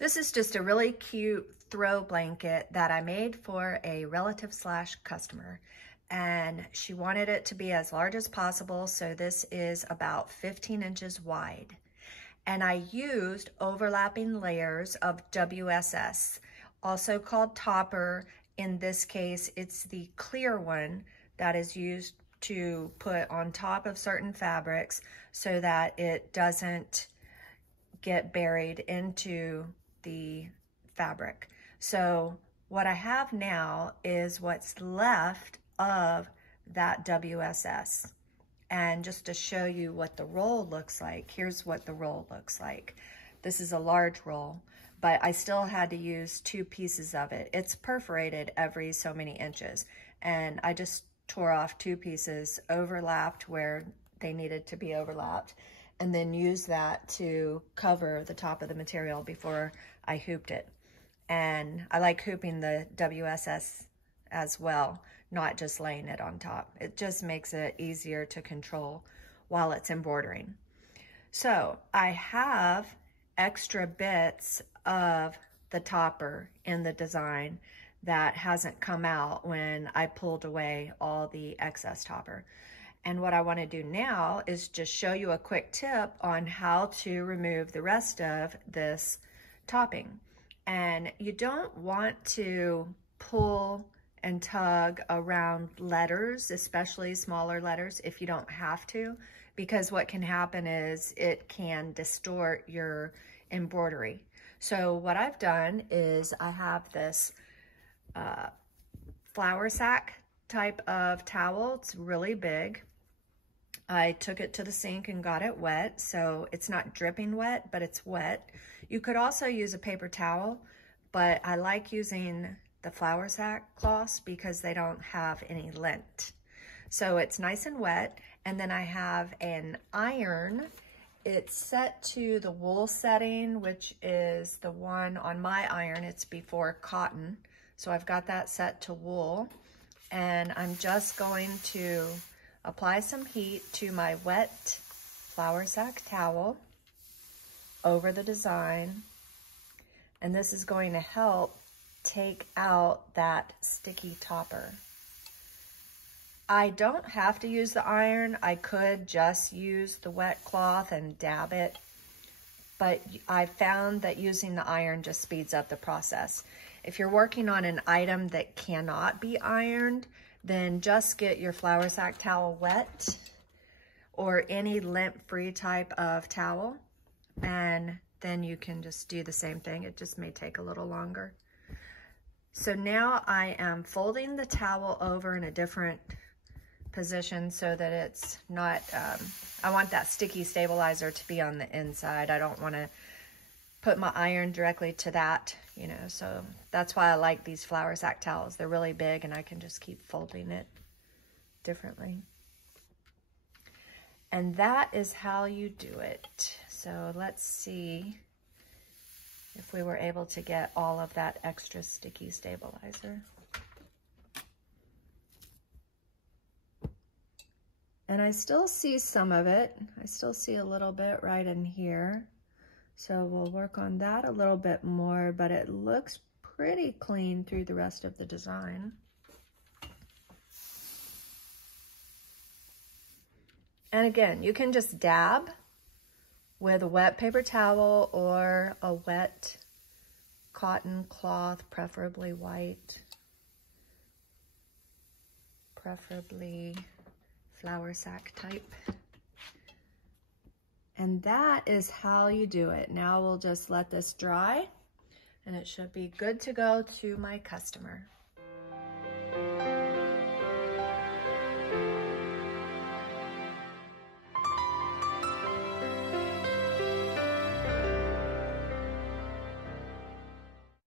This is just a really cute throw blanket that I made for a relative / customer. And she wanted it to be as large as possible, so this is about 15 inches wide. And I used overlapping layers of WSS, also called topper. In this case, it's the clear one that is used to put on top of certain fabrics so that it doesn't get buried into the fabric. So what I have now is what's left of that WSS. And just to show you what the roll looks like, here's what the roll looks like. This is a large roll, but I still had to use 2 pieces of it. It's perforated every so many inches, and I just tore off 2 pieces, overlapped where they needed to be overlapped, and then used that to cover the top of the material before I hooped it. And I like hooping the WSS as well, not just laying it on top. It just makes it easier to control while it's embroidering. So I have extra bits of the topper in the design that hasn't come out when I pulled away all the excess topper. And what I want to do now is just show you a quick tip on how to remove the rest of this topping. And you don't want to pull and tug around letters, especially smaller letters, if you don't have to, because what can happen is it can distort your embroidery. So what I've done is I have this flour sack type of towel. It's really big. I took it to the sink and got it wet, so it's not dripping wet, but it's wet. You could also use a paper towel, but I like using the flour sack cloths because they don't have any lint. So it's nice and wet, and then I have an iron. It's set to the wool setting, which is the one on my iron. It's before cotton, so I've got that set to wool, and I'm just going to apply some heat to my wet flour sack towel over the design, and this is going to help take out that sticky topper. I don't have to use the iron. I could just use the wet cloth and dab it, but I found that using the iron just speeds up the process. If you're working on an item that cannot be ironed, then just get your flour sack towel wet or any lint-free type of towel, and then you can just do the same thing. It just may take a little longer. So now I am folding the towel over in a different position so that it's not, I want that sticky stabilizer to be on the inside. I don't want to put my iron directly to that, you know, so that's why I like these flour sack towels. They're really big and I can just keep folding it differently. And that is how you do it. So let's see if we were able to get all of that extra sticky stabilizer. And I still see some of it. I still see a little bit right in here. So we'll work on that a little bit more, but it looks pretty clean through the rest of the design. And again, you can just dab with a wet paper towel or a wet cotton cloth, preferably white, preferably flour sack type. And that is how you do it. Now we'll just let this dry and it should be good to go to my customer.